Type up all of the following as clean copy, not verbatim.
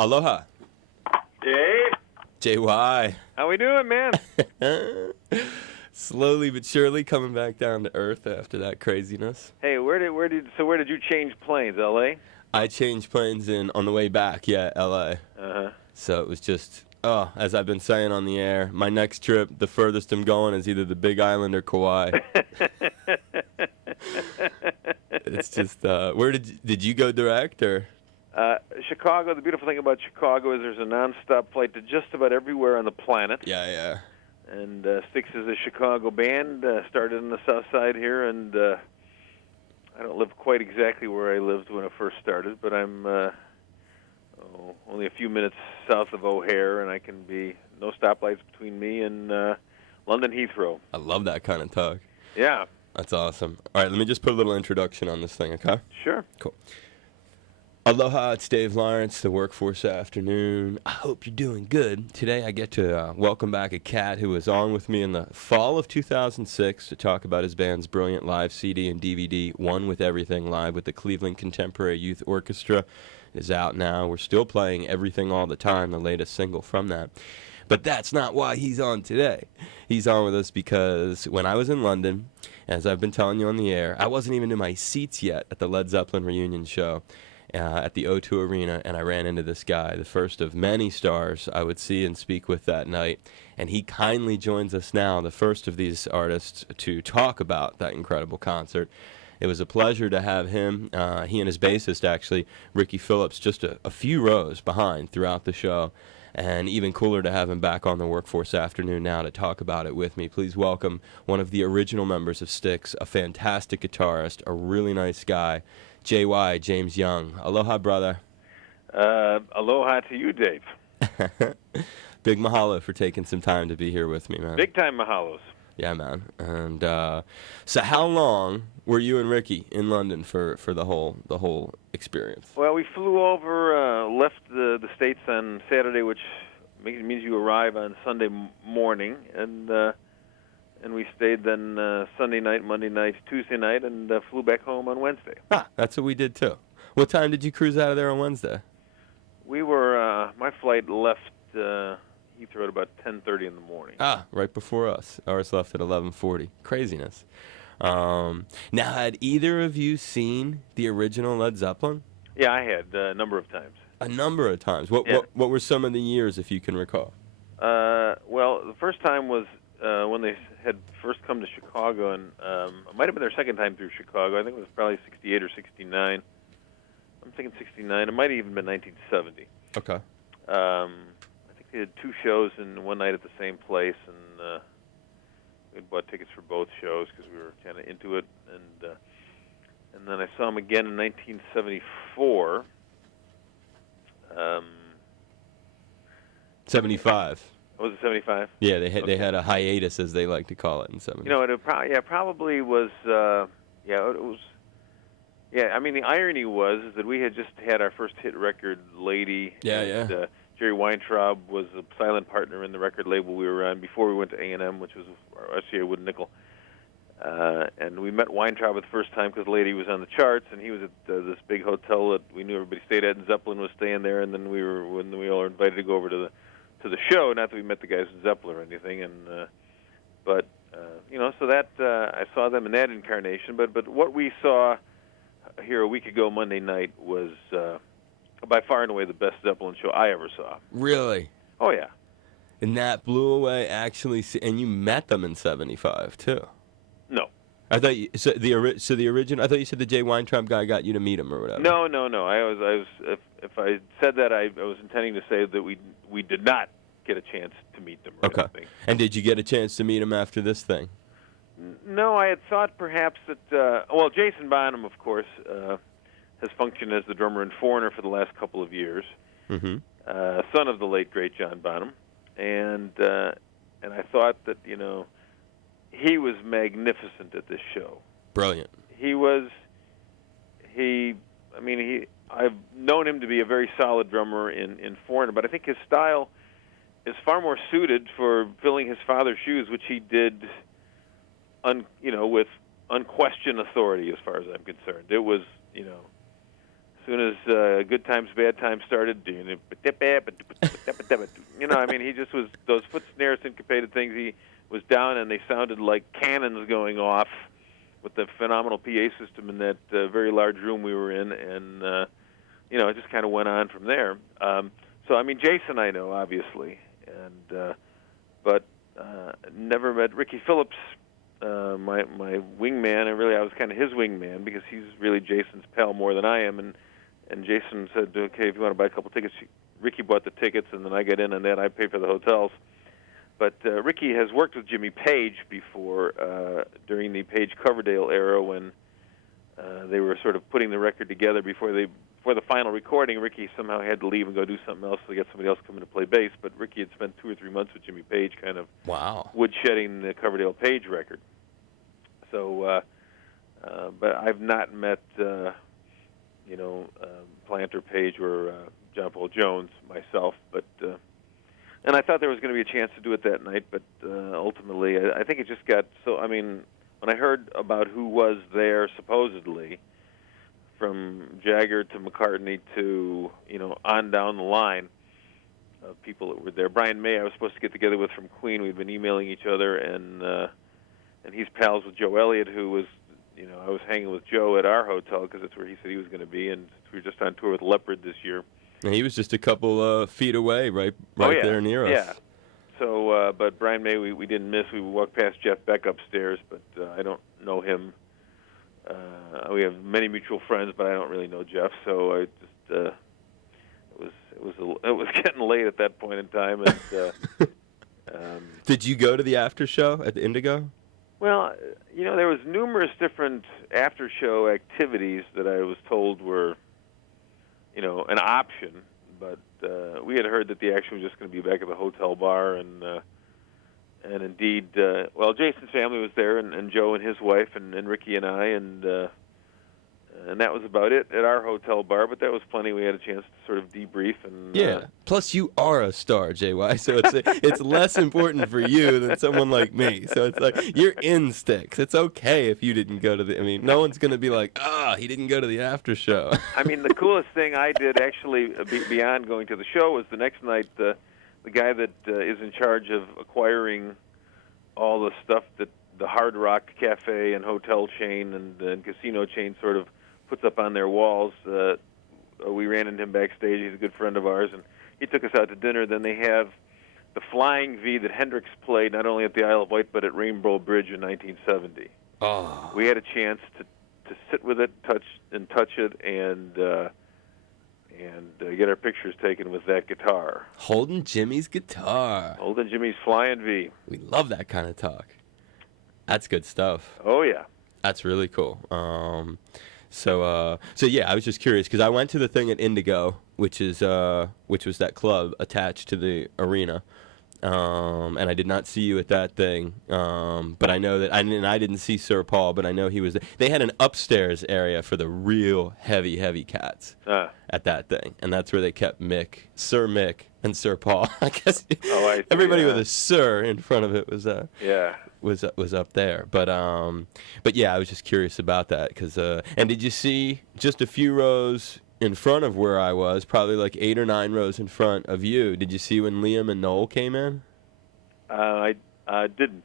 Aloha. Dave, JY. how we doing, man? Slowly but surely coming back down to earth after that craziness. Hey, where did you change planes? L.A. I changed planes on the way back, LA. Uh-huh. So it was just, as I've been saying on the air, my next trip, the furthest I'm going is either the Big Island or Kauai. It's just, where did you go direct or? Chicago. The beautiful thing about Chicago is there's a nonstop flight to just about everywhere on the planet. Yeah. And Styx is a Chicago band, started on the south side here, and I don't live quite exactly where I lived when I first started, but I'm only a few minutes south of O'Hare, and I can be no stoplights between me and London Heathrow. I love that kind of talk. Yeah. That's awesome. All right, let me just put a little introduction on this thing, okay? Sure. Cool. Aloha, it's Dave Lawrence, the Workforce Afternoon. I hope you're doing good. Today I get to welcome back a cat who was on with me in the fall of 2006 to talk about his band's brilliant live CD and DVD, One with Everything, live with the Cleveland Contemporary Youth Orchestra. It is out now. We're still playing Everything All the Time, the latest single from that. But that's not why he's on today. He's on with us because when I was in London, as I've been telling you on the air, I wasn't even in my seats yet at the Led Zeppelin reunion show. At the O2 Arena, and I ran into this guy, the first of many stars I would see and speak with that night, and he kindly joins us now, the first of these artists, to talk about that incredible concert. It was a pleasure to have him, he and his bassist, actually, Ricky Phillips, just a few rows behind throughout the show, and even cooler to have him back on the Workforce Afternoon now to talk about it with me. Please welcome one of the original members of Styx, a fantastic guitarist, a really nice guy, JY James Young. Aloha, brother. Aloha to you, Dave. Big mahalo for taking some time to be here with me, man. Big time mahalos. Yeah, man. And so how long were you and Ricky in London for the whole experience? Well, we flew over, left the States on Saturday, which means you arrive on Sunday morning, and we stayed then Sunday night, Monday night, Tuesday night, and flew back home on Wednesday. That's what we did too. What time did you cruise out of there on Wednesday? We were, my flight left Heathrow at about 10:30 in the morning. Right before us. Ours left at 11:40. Craziness. Now, had either of you seen the original Led Zeppelin? Yeah, I had a number of times. A number of times. What were some of the years, if you can recall? Well, the first time was when they had first come to Chicago, and it might have been their second time through Chicago. I think it was probably 68 or 69. I'm thinking 69. It might have even been 1970. Okay. I think they did two shows in one night at the same place, and we had bought tickets for both shows because we were kind of into it. And then I saw them again in 1974. 75. Was it 75? Yeah, they had a hiatus, as they like to call it, in 75. You know, it probably was. It was. Yeah, I mean, the irony was is that we had just had our first hit record, Lady. Yeah. Jerry Weintraub was a silent partner in the record label we were on before we went to A&M, which was RCA Wood Nickel. And we met Weintraub the first time because Lady was on the charts, and he was at this big hotel that we knew everybody stayed at, and Zeppelin was staying there. And then we all were invited to go over to the show. Not that we met the guys in Zeppelin or anything, but so that I saw them in that incarnation. But what we saw here a week ago Monday night was by far and away the best Zeppelin show I ever saw. Really? Oh yeah. And that blew away and you met them in 75 too. No. I thought the original. I thought you said the Jay Weintraub guy got you to meet him or whatever. No. I was if I said that I was intending to say that we did not get a chance to meet them. Or anything. And did you get a chance to meet him after this thing? No, I had thought perhaps that Jason Bonham, of course, has functioned as the drummer in Foreigner for the last couple of years. Mm-hmm. Son of the late great John Bonham, and I thought that he was magnificent at this show. Brilliant. I've known him to be a very solid drummer in Foreigner, but I think his style is far more suited for filling his father's shoes, which he did, with unquestioned authority, as far as I'm concerned. It was, soon as Good Times, Bad Times started, I mean, he just was, those foot snare syncopated things, he was down and they sounded like cannons going off with the phenomenal PA system in that very large room we were in, and, it just kind of went on from there. So, I mean, Jason I know, obviously, and but never met Ricky Phillips, my wingman, and really I was kind of his wingman because he's really Jason's pal more than I am, and Jason said, okay, if you want to buy a couple tickets, Ricky bought the tickets, and then I got in, and then I paid for the hotels. But Ricky has worked with Jimmy Page before during the Page Coverdale era when they were sort of putting the record together before the final recording. Ricky somehow had to leave and go do something else, so they got somebody else coming to play bass. But Ricky had spent 2 or 3 months with Jimmy Page, kind of woodshedding the Coverdale Page record. So, but I've not met Planter Page or John Paul Jones myself, but and I thought there was going to be a chance to do it that night, but ultimately I think it just got so. I mean, when I heard about who was there supposedly, from Jagger to McCartney to on down the line of people that were there. Brian May I was supposed to get together with from Queen. We'd been emailing each other, and he's pals with Joe Elliott, who was. I was hanging with Joe at our hotel because that's where he said he was going to be, and we were just on tour with Leopard this year. And he was just a couple feet away, right there near us. Yeah. So, but Brian May, we didn't miss. We walked past Jeff Beck upstairs, but I don't know him. We have many mutual friends, but I don't really know Jeff. So I just it was getting late at that point in time. And did you go to the after show at the Indigo? Well, there was numerous different after-show activities that I was told were, an option. But we had heard that the action was just going to be back at the hotel bar, and indeed, Jason's family was there, and Joe and his wife, and Ricky and I, and that was about it at our hotel bar. But that was plenty. We had a chance to sort of debrief. And plus you are a star, JY, so it's less important for you than someone like me. So it's like you're in Styx. It's okay if you didn't go to the. I mean, no one's going to be like, he didn't go to the after show. I mean, the coolest thing I did actually beyond going to the show was the next night. The guy that is in charge of acquiring all the stuff that the Hard Rock Cafe and hotel chain and casino chain sort of puts up on their walls. We ran into him backstage. He's a good friend of ours, and he took us out to dinner. Then they have the Flying V that Hendrix played not only at the Isle of Wight but at Rainbow Bridge in 1970. Oh. We had a chance to sit with it, touch it, and get our pictures taken with that guitar. Holding Jimmy's guitar. Holding Jimmy's Flying V. We love that kind of talk. That's good stuff. Oh yeah. That's really cool. So yeah, I was just curious because I went to the thing at Indigo, which was that club attached to the arena, and I did not see you at that thing. But I know that I didn't see Sir Paul, but I know he was there. They had an upstairs area for the real heavy cats at that thing, and that's where they kept Sir Mick, and Sir Paul. I guess everybody with a Sir in front of it was was up there. But yeah, I was just curious about that because and did you see just a few rows in front of where I was, probably like 8 or 9 rows in front of you? Did you see when Liam and Noel came in? I didn't.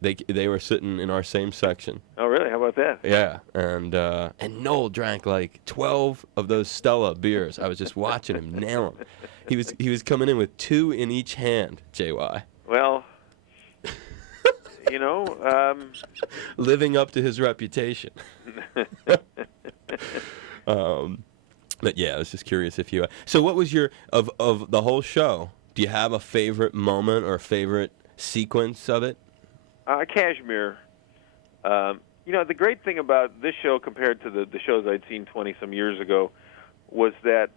They were sitting in our same section. Oh, really? How about that? Yeah, and Noel drank like 12 of those Stella beers. I was just watching him nail them. He was coming in with 2 in each hand, JY. Well, living up to his reputation. But yeah, I was just curious if you. So, what was your of the whole show? Do you have a favorite moment or favorite sequence of it? Kashmir. The great thing about this show compared to the shows I'd seen 20-some years ago was that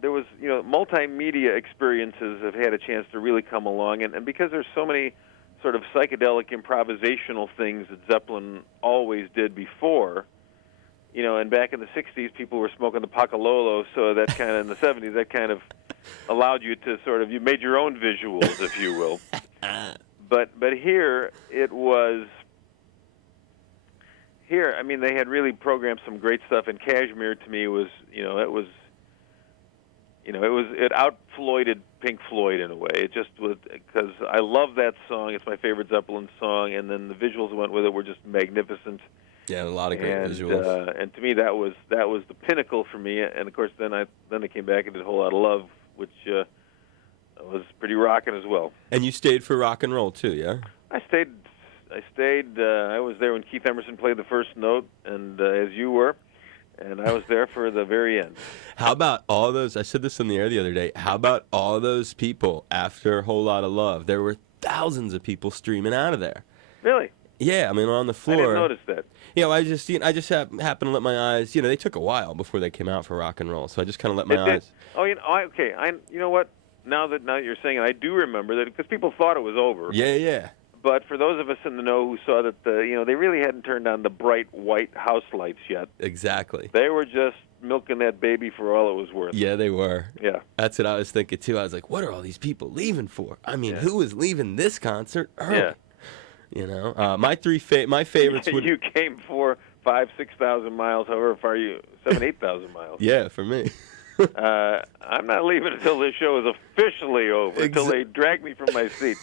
there was, multimedia experiences have had a chance to really come along. And because there's so many sort of psychedelic improvisational things that Zeppelin always did before, and back in the 60s, people were smoking the Pacololo, so that kind of, in the 70s, that kind of allowed you to sort of, you made your own visuals, if you will. But here, it was Here, I mean, they had really programmed some great stuff, and Kashmir to me was, it out-Floyded Pink Floyd in a way. It just was, because I love that song. It's my favorite Zeppelin song, and then the visuals that went with it were just magnificent. Yeah, a lot of great visuals. And to me, that was the pinnacle for me. And of course, then I came back and did a Whole Lot of Love, which was pretty rocking as well. And you stayed for rock and roll too, yeah? I stayed. I was there when Keith Emerson played the first note, and as you were, and I was there for the very end. How about all those? I said this on the air the other day. How about all those people after a Whole Lot of Love? There were thousands of people streaming out of there. Really? Yeah, I mean on the floor. I didn't notice that. You know, I just happened to let my eyes. You know, they took a while before they came out for rock and roll, so I just kind of let my eyes. Oh, okay. You know what? Now that you're saying it, I do remember that because people thought it was over. Yeah. But for those of us in the know who saw that they really hadn't turned on the bright white house lights yet. Exactly. They were just milking that baby for all it was worth. Yeah, they were. Yeah. That's what I was thinking too. I was like, what are all these people leaving for? I mean, who is leaving this concert early? Yeah. You know, my favorites would. You came for 5,000-6,000 miles, however far 7,000-8,000 miles. Yeah, for me. I'm not leaving until this show is officially over, until they drag me from my seat.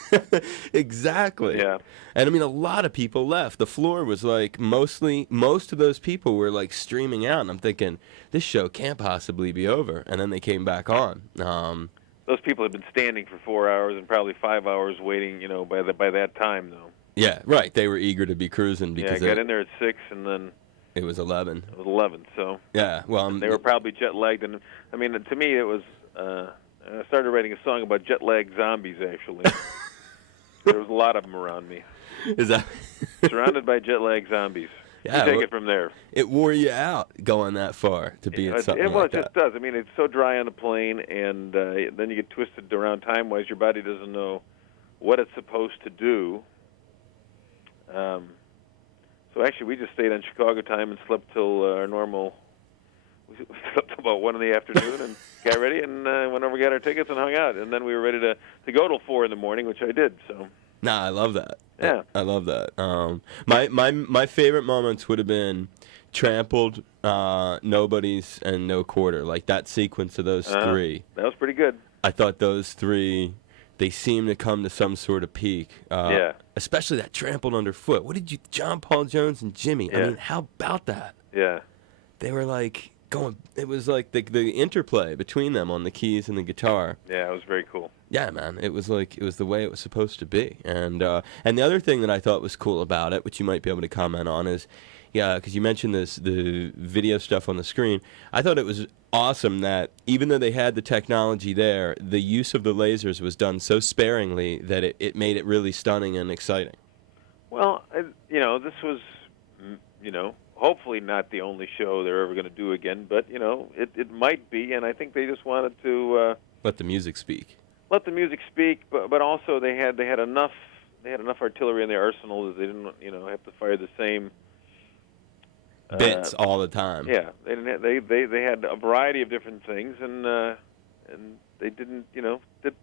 Exactly. Yeah. And I mean, a lot of people left. The floor was like most of those people were like streaming out, and I'm thinking, this show can't possibly be over. And then they came back on. Those people had been standing for 4 hours and probably 5 hours waiting, by that time, though. Yeah, right. They were eager to be cruising because I got in there at 6, and then it was 11. It was 11. So yeah, well, they were probably jet lagged, and I mean, to me, it was. I started writing a song about jet lag zombies. Actually, there was a lot of them around me. Is that surrounded by jet lag zombies? Yeah, you take it from there. It wore you out going that far to be in something like that. It just does. I mean, it's so dry on the plane, and then you get twisted around time-wise. Your body doesn't know what it's supposed to do. So actually, we just stayed on Chicago time and slept till our normal. We slept till about 1 in the afternoon and got ready and went over, got our tickets, and hung out. And then we were ready to go till 4 in the morning, which I did. So. Nah, I love that. Yeah, I love that. My favorite moments would have been Trampled, Nobodies, and No Quarter. Like that sequence of those three. That was pretty good. I thought those three. They seem to come to some sort of peak. Yeah. Especially that Trampled Underfoot. What did you, John, Paul Jones, and Jimmy? Yeah. I mean, how about that? Yeah. They were like going. It was like the interplay between them on the keys and the guitar. Yeah, it was very cool. Yeah, man. It was the way it was supposed to be. And the other thing that I thought was cool about it, which you might be able to comment on, is because you mentioned the video stuff on the screen. I thought it was awesome that even though they had the technology there, the use of the lasers was done so sparingly that it made it really stunning and exciting. Well, this was, hopefully not the only show they're ever going to do again, but, it might be, and I think they just wanted to... let the music speak. Let the music speak, but also they had enough artillery in their arsenal that they didn't, have to fire the same... bits all the time. Yeah, they didn't. They had a variety of different things, and they didn't. It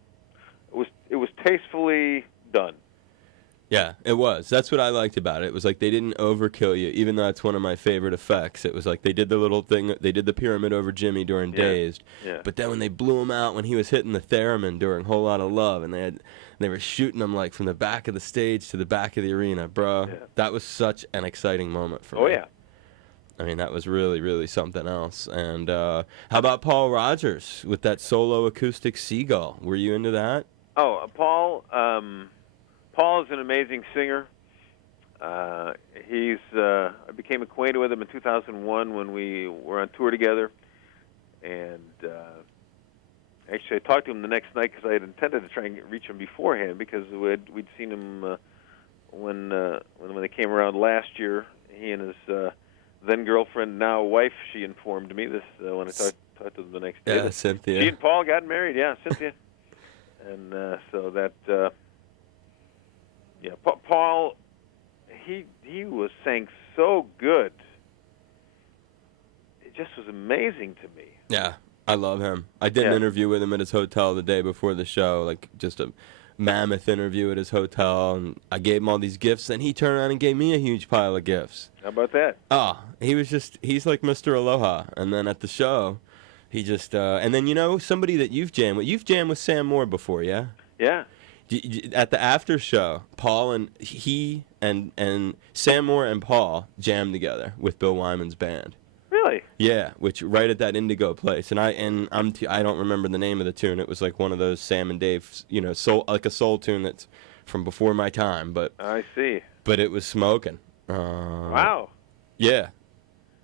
was tastefully done. Yeah, it was. That's what I liked about it. It was like they didn't overkill you, even though it's one of my favorite effects. It was like they did the little thing. They did the pyramid over Jimmy during Dazed. Yeah. But then when they blew him out when he was hitting the theremin during Whole Lot of Love, and they were shooting him like from the back of the stage to the back of the arena, bro. Yeah. That was such an exciting moment for me. Oh yeah. I mean, that was really, really something else. And how about Paul Rogers with that solo acoustic Seagull? Were you into that? Oh, Paul. Paul is an amazing singer. I became acquainted with him in 2001 when we were on tour together. And actually, I talked to him the next night because I had intended to try and reach him beforehand because we'd seen him when they came around last year. He and his then girlfriend, now wife, she informed me this when I talked to them the next day. Yeah, Cynthia. She and Paul got married. Yeah, Cynthia. And so that, Paul, he sang so good. It just was amazing to me. Yeah, I love him. I did an interview with him at his hotel the day before the show, like just mammoth interview at his hotel, and I gave him all these gifts, and he turned around and gave me a huge pile of gifts. How about that? Oh, he's like Mr. Aloha. And then at the show, he just, and then, somebody that you've jammed with Sam Moore before, yeah? Yeah. At the after show, Paul and and Sam Moore and Paul jammed together with Bill Wyman's band. Really? Yeah, which right at that Indigo place, and I don't remember the name of the tune. It was like one of those Sam and Dave, like a soul tune that's from before my time. But I see. But it was smoking. Wow. Yeah,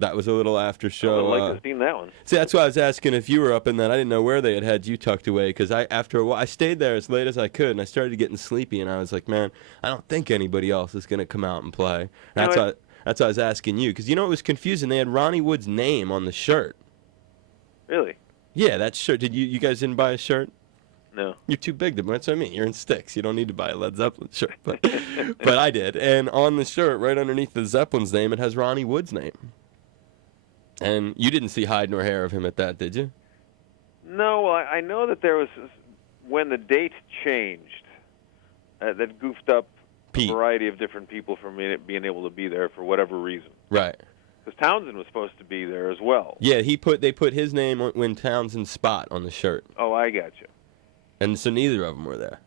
that was a little after show. I would like to have seen that one. See, that's why I was asking if you were up in that. I didn't know where they had you tucked away, because after a while I stayed there as late as I could, and I started getting sleepy, and I was like, man, I don't think anybody else is gonna come out and play. That's why I was asking you, because it was confusing. They had Ronnie Woods' name on the shirt. Really? Yeah, that shirt. Did you guys didn't buy a shirt? No. You're too big to. That's what I mean. You're in Styx. You don't need to buy a Led Zeppelin shirt, but but I did. And on the shirt, right underneath the Zeppelin's name, it has Ronnie Wood's name. And you didn't see hide nor hair of him at that, did you? No. Well, I know that there was when the date changed, that goofed up Pete. A variety of different people from being able to be there for whatever reason. Right. Because Townsend was supposed to be there as well. Yeah, they put his name when Townsend's spot on the shirt. Oh, I got you. And so neither of them were there.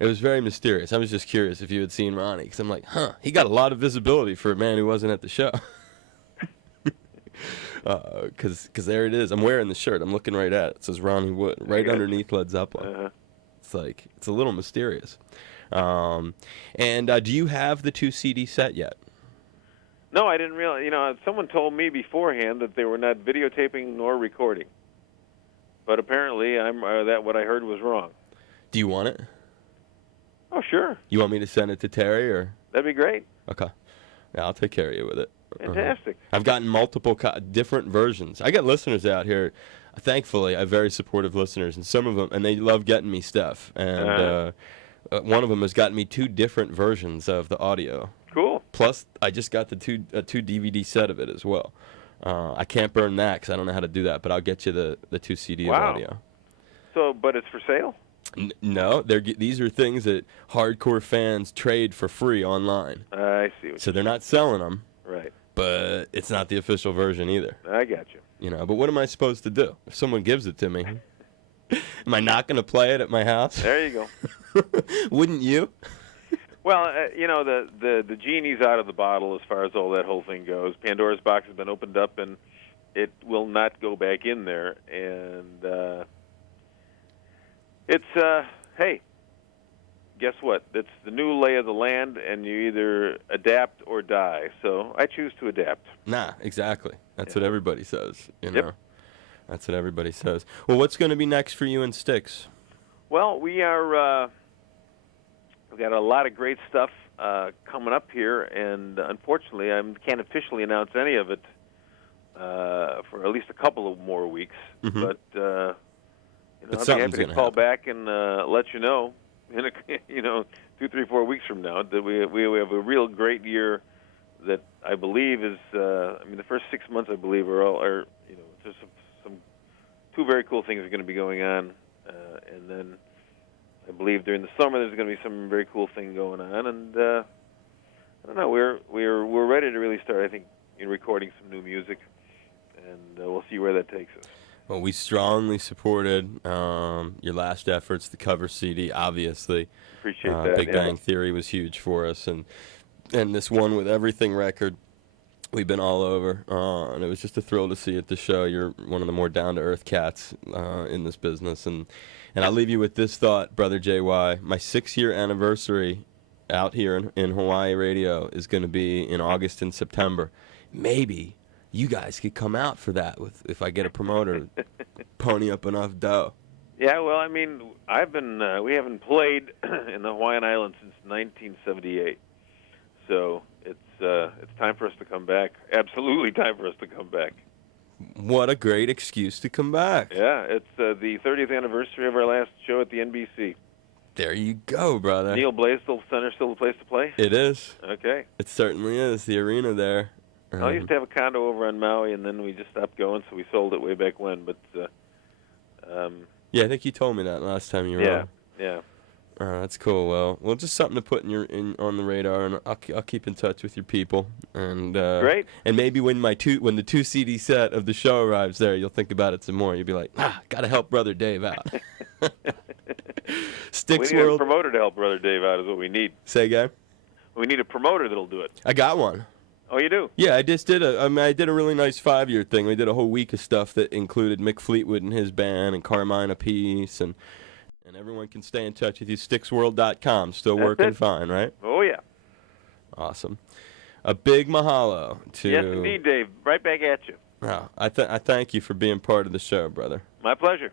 It was very mysterious. I was just curious if you had seen Ronnie, because I'm like, he got a lot of visibility for a man who wasn't at the show. Because there it is. I'm wearing the shirt. I'm looking right at it. It says Ronnie Wood right underneath Led Zeppelin. Uh-huh. It's a little mysterious. And do you have the 2 CD set yet? No, I didn't realize. Someone told me beforehand that they were not videotaping nor recording. But apparently, that what I heard was wrong. Do you want it? Oh, sure. You want me to send it to Terry, or? That'd be great. Okay. Yeah, I'll take care of you with it. Fantastic. I've gotten multiple different versions. I got listeners out here. Thankfully, I have very supportive listeners, and some of them, and they love getting me stuff. And one of them has gotten me 2 different versions of the audio. Cool. Plus, I just got the 2 DVD set of it as well. I can't burn that because I don't know how to do that, but I'll get you the 2 CD of audio. So, but it's for sale? No, these are things that hardcore fans trade for free online. I see. So they're not selling them. Right. But it's not the official version either. I got you. But what am I supposed to do if someone gives it to me? Am I not going to play it at my house? There you go. Wouldn't you? Well, the genie's out of the bottle as far as all that whole thing goes. Pandora's box has been opened up, and it will not go back in there. And it's hey, guess what? It's the new lay of the land, and you either adapt or die. So I choose to adapt. Nah, exactly. That's what everybody says. Yep. That's what everybody says. Well, what's going to be next for you and Styx? Well, we are. We've got a lot of great stuff coming up here, and unfortunately, I can't officially announce any of it for at least a couple of more weeks. Mm-hmm. But I'll be happy to call happen. back and let you know in 2, 3, 4 weeks from now that we have a real great year that I believe is. The first 6 months I believe are there's some 2 very cool things are going to be going on, and then. I believe during the summer there's going to be some very cool thing going on, and I don't know. We're ready to really start. I think in recording some new music, and we'll see where that takes us. Well, we strongly supported your last efforts, the cover CD, obviously. Appreciate that. Big Bang Theory was huge for us, and this one with Everything record, we've been all over, and it was just a thrill to see at the show. You're one of the more down-to-earth cats in this business, and I'll leave you with this thought, Brother JY. My 6-year anniversary out here in Hawaii radio is going to be in August and September. Maybe you guys could come out for that if I get a promoter, pony up enough dough. Yeah, well, I've been we haven't played in the Hawaiian Islands since 1978, so it's time for us to come back. Absolutely time for us to come back. What a great excuse to come back. Yeah, it's the 30th anniversary of our last show at the NBC. There you go, brother. Neil Blaisdell Center still the place to play? It is. Okay. It certainly is, the arena there. I used to have a condo over on Maui, and then we just stopped going, so we sold it way back when. But yeah, I think you told me that last time you were on. Yeah. That's cool. Well, just something to put on the radar, and I'll keep in touch with your people, Great. and maybe when the 2 CD set of the show arrives there, you'll think about it some more. You'll be like, gotta help brother Dave out. We Styx need a World. promoter to help Brother Dave out is what we need. Say again. We need a promoter that'll do it. I got one. Oh, you do? Yeah, I just did I did a really nice 5-year thing. We did a whole week of stuff that included Mick Fleetwood and his band and Carmine Apiece, and everyone can stay in touch with you. StyxWorld.com, still That's working it. fine, right? Oh, yeah. Awesome. A big mahalo to. Yes, indeed, Dave. Right back at you. I thank you for being part of the show, brother. My pleasure.